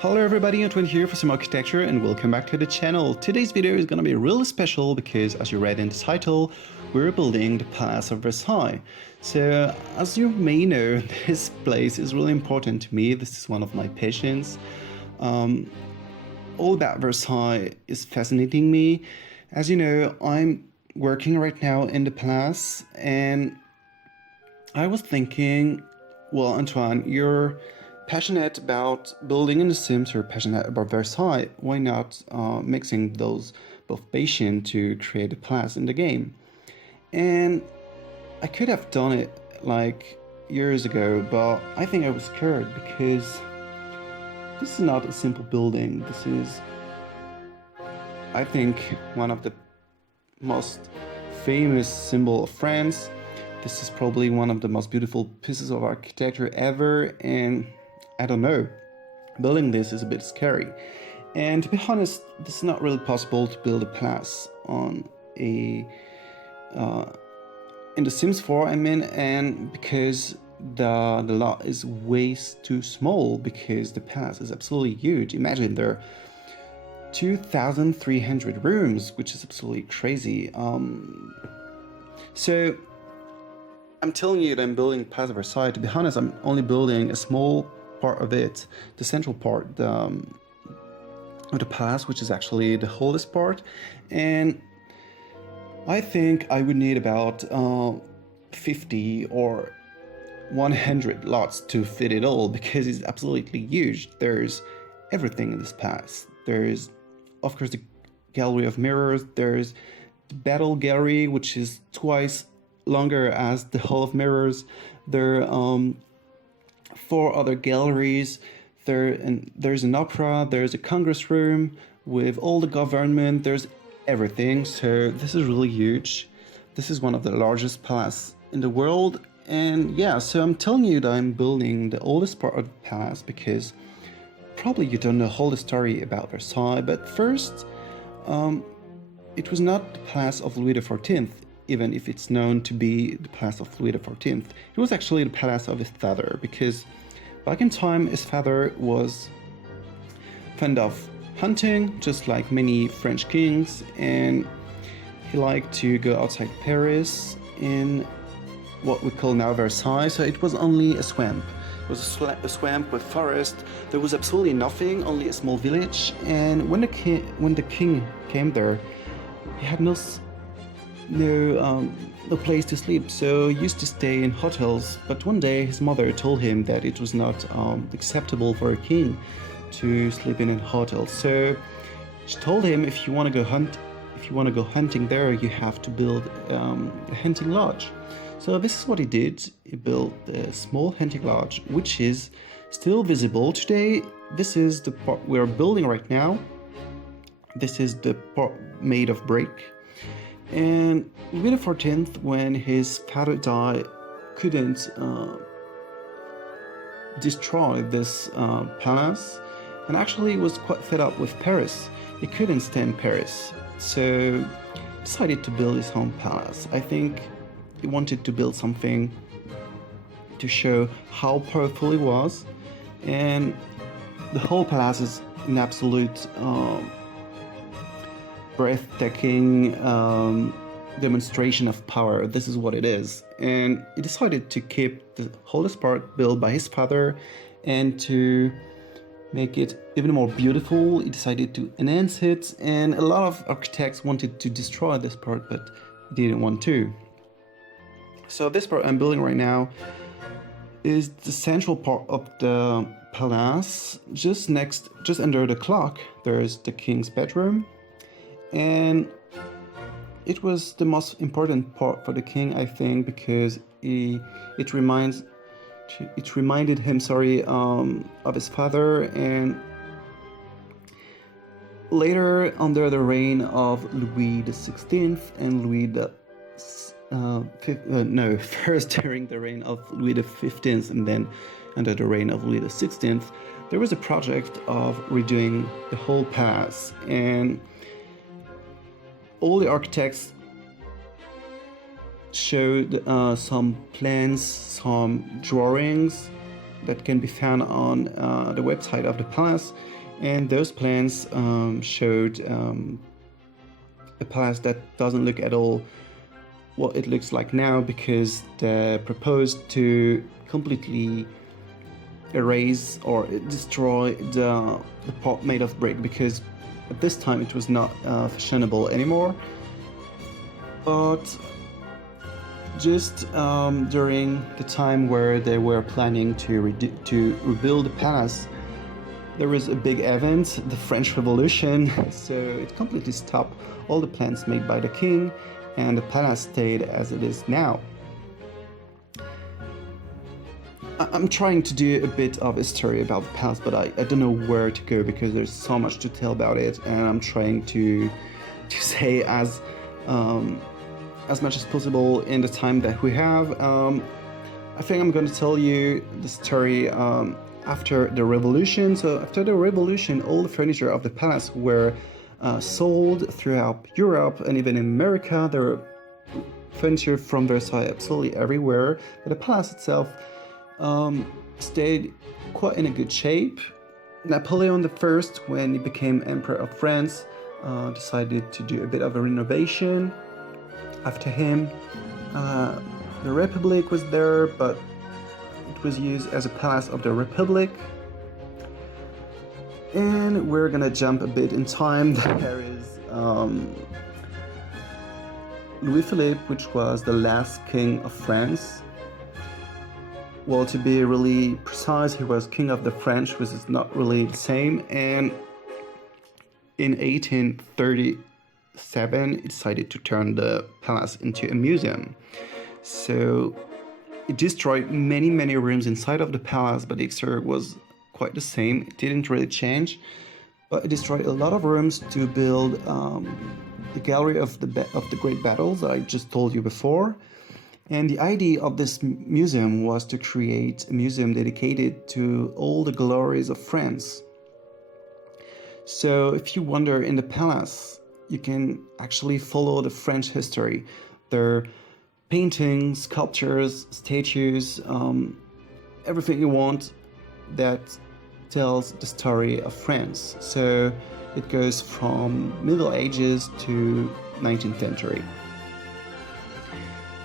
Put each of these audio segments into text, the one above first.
Hello everybody, Antoine here for Simarchitecture and welcome back to the channel. Today's video is going to be really special because, as you read in the title, we're building the Palace of Versailles. So, as you may know, this place is really important to me. This is one of my passions. All about Versailles is fascinating me. As you know, I'm working right now in the Palace and I was thinking, well, Antoine, you're passionate about building in the Sims, you're passionate about Versailles, why not mixing those both passion to create a class in the game? And I could have done it like years ago, but I think I was scared because this is not a simple building. This is, I think, one of the most famous symbol of France. This is probably one of the most beautiful pieces of architecture ever, and I don't know, building this is a bit scary. And to be honest, this is not really possible to build a palace on a in the Sims 4, I mean, and because the lot is way too small, because the palace is absolutely huge. Imagine there are 2,300 rooms, which is absolutely crazy. So I'm telling you that I'm building Palace of Versailles. To be honest, I'm only building a small part of it, the central part of the palace, which is actually the oldest part, and I think I would need about 50 or 100 lots to fit it all, because it's absolutely huge. There's everything in this palace. There's, of course, the gallery of mirrors. There's the battle gallery, which is twice longer as the hall of mirrors. There are 4 other galleries. There's an opera. There's a congress room with all the government. There's everything. So this is really huge. This is one of the largest palaces in the world. And yeah, so I'm telling you that I'm building the oldest part of the palace because probably you don't know all the story about Versailles. But first, it was not the palace of Louis XIV, even if it's known to be the palace of Louis XIV. It was actually the palace of his father, because back in time his father was fond of hunting, just like many French kings, and he liked to go outside Paris in what we call now Versailles. So it was only a swamp. It was a swamp with forest. There was absolutely nothing, only a small village. And when the king came there, he had no place to sleep, so he used to stay in hotels. But one day his mother told him that it was not acceptable for a king to sleep in a hotel. So she told him, if you want to go hunting there, you have to build a hunting lodge. So this is what he did. He built a small hunting lodge, which is still visible today. This is the part we're building right now. This is the part made of brick. And Louis XIV, when his father died, couldn't destroy this palace, and actually was quite fed up with Paris. He couldn't stand Paris, so decided to build his own palace. I think he wanted to build something to show how powerful he was, and the whole palace is an absolute breathtaking demonstration of power. This is what it is. And he decided to keep the oldest part built by his father, and to make it even more beautiful, he decided to enhance it. And a lot of architects wanted to destroy this part, but he didn't want to. So this part I'm building right now is the central part of the palace. Just under the clock, there's the king's bedroom. And it was the most important part for the king, I think, because it reminded him, of his father. And later, under the reign of Louis XVI and first during the reign of Louis XV and then under the reign of Louis XVI, there was a project of redoing the whole palace, and all the architects showed some plans, some drawings, that can be found on the website of the palace, and those plans showed a palace that doesn't look at all what it looks like now, because they proposed to completely erase or destroy the part made of brick, because at this time it was not fashionable anymore. But just during the time where they were planning to rebuild the palace, there was a big event, the French Revolution, so it completely stopped all the plans made by the king, and the palace stayed as it is now. I'm trying to do a bit of a story about the palace, but I don't know where to go because there's so much to tell about it, and I'm trying to say as much as possible in the time that we have. I think I'm going to tell you the story after the revolution. So after the revolution, all the furniture of the palace were sold throughout Europe, and even in America. There were furniture from Versailles absolutely everywhere, but the palace itself stayed quite in a good shape. Napoleon I, when he became Emperor of France, decided to do a bit of a renovation. After him, the Republic was there, but it was used as a palace of the Republic. And we're gonna jump a bit in time. There is Louis Philippe, which was the last king of France. Well, to be really precise, he was king of the French, which is not really the same. And in 1837, he decided to turn the palace into a museum. So it destroyed many rooms inside of the palace, but the exterior was quite the same. It didn't really change, but it destroyed a lot of rooms to build the gallery of the great battles that I just told you before. And the idea of this museum was to create a museum dedicated to all the glories of France. So if you wander in the palace, you can actually follow the French history. Their paintings, sculptures, statues, everything you want that tells the story of France. So it goes from Middle Ages to 19th century.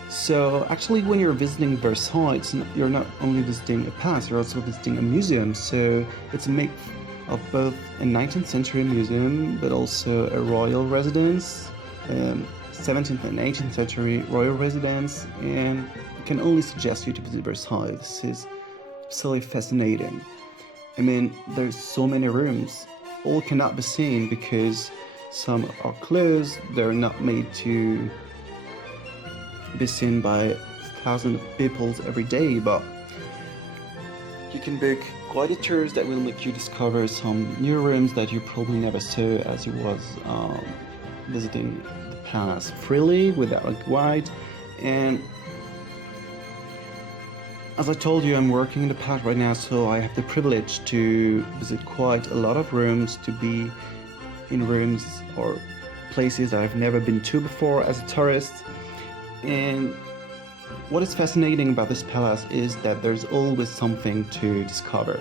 So actually, when you're visiting Versailles, you're not only visiting a palace, you're also visiting a museum. So it's a mix of both a 19th century museum, but also a royal residence, 17th and 18th century royal residence, and I can only suggest you to visit Versailles. This is absolutely fascinating. I mean, there's so many rooms, all cannot be seen because some are closed, they're not made to be seen by thousands of people every day, but you can book guided tours that will make you discover some new rooms that you probably never saw as you was visiting the palace freely without a guide. And as I told you, I'm working in the palace right now, so I have the privilege to visit quite a lot of rooms, to be in rooms or places that I've never been to before as a tourist. And what is fascinating about this palace is that there's always something to discover.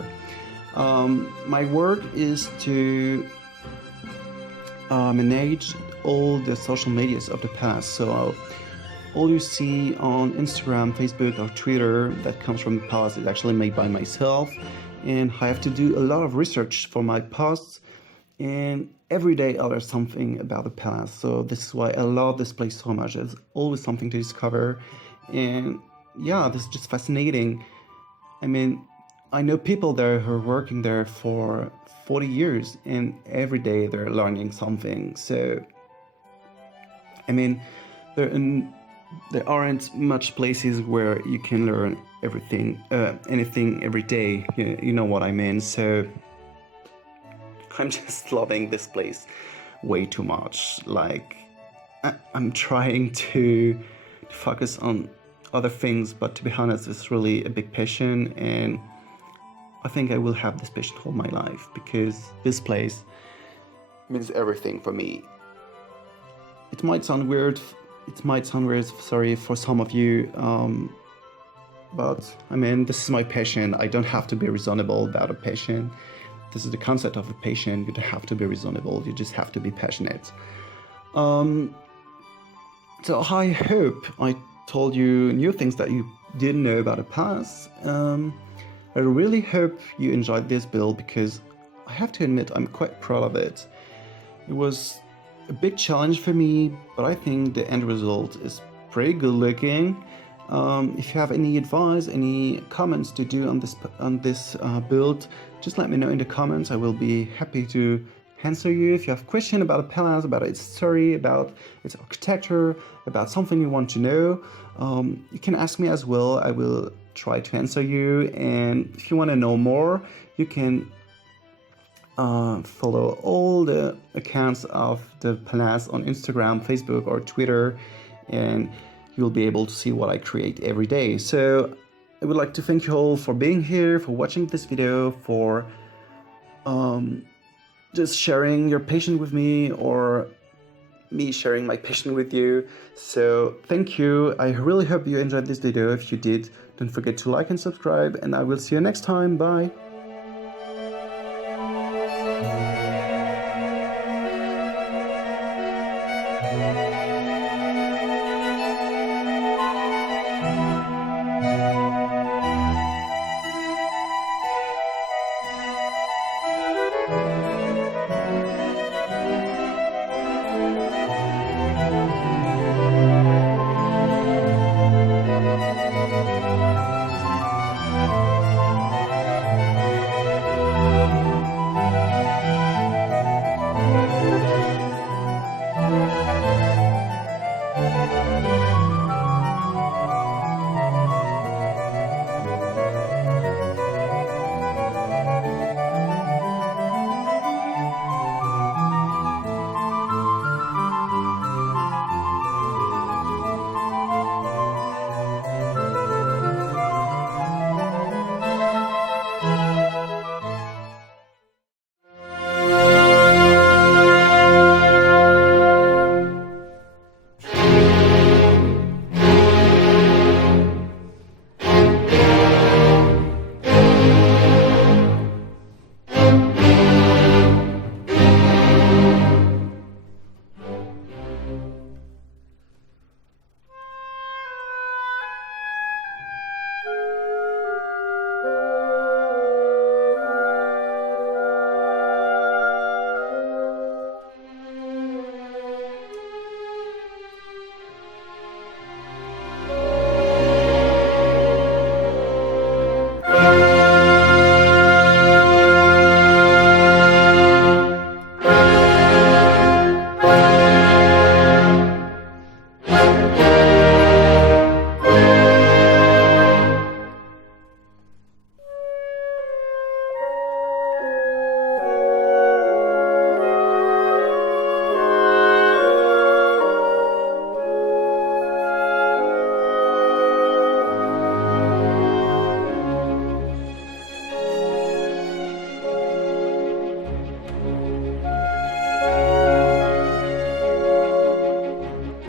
My work is to manage all the social medias of the palace. So all you see on Instagram, Facebook, or Twitter that comes from the palace is actually made by myself. And I have to do a lot of research for my posts. And every day I learn something about the palace. So this is why I love this place so much. There's always something to discover. And yeah, this is just fascinating. I mean, I know people there who are working there for 40 years, and every day they're learning something. So, I mean, there aren't much places where you can learn anything every day. You know what I mean? So I'm just loving this place way too much. Like, I'm trying to focus on other things, but to be honest, it's really a big passion, and I think I will have this passion all my life because this place means everything for me. It might sound weird, sorry, for some of you, but I mean, this is my passion. I don't have to be reasonable about a passion. This is the concept of a passion. You don't have to be reasonable. You just have to be passionate. So I hope I told you new things that you didn't know about the Palace. I really hope you enjoyed this build because I have to admit I'm quite proud of it. It was a big challenge for me, but I think the end result is pretty good looking. If you have any advice, any comments to do on this build, just let me know in the comments. I will be happy to answer you. If you have questions about the palace, about its story, about its architecture, about something you want to know, you can ask me as well. I will try to answer you. And if you want to know more, you can follow all the accounts of the palace on Instagram, Facebook, or Twitter, and you'll be able to see what I create every day. So I would like to thank you all for being here, for watching this video, for just sharing your passion with me, or me sharing my passion with you. So thank you. I really hope you enjoyed this video. If you did, don't forget to like and subscribe, and I will see you next time. Bye.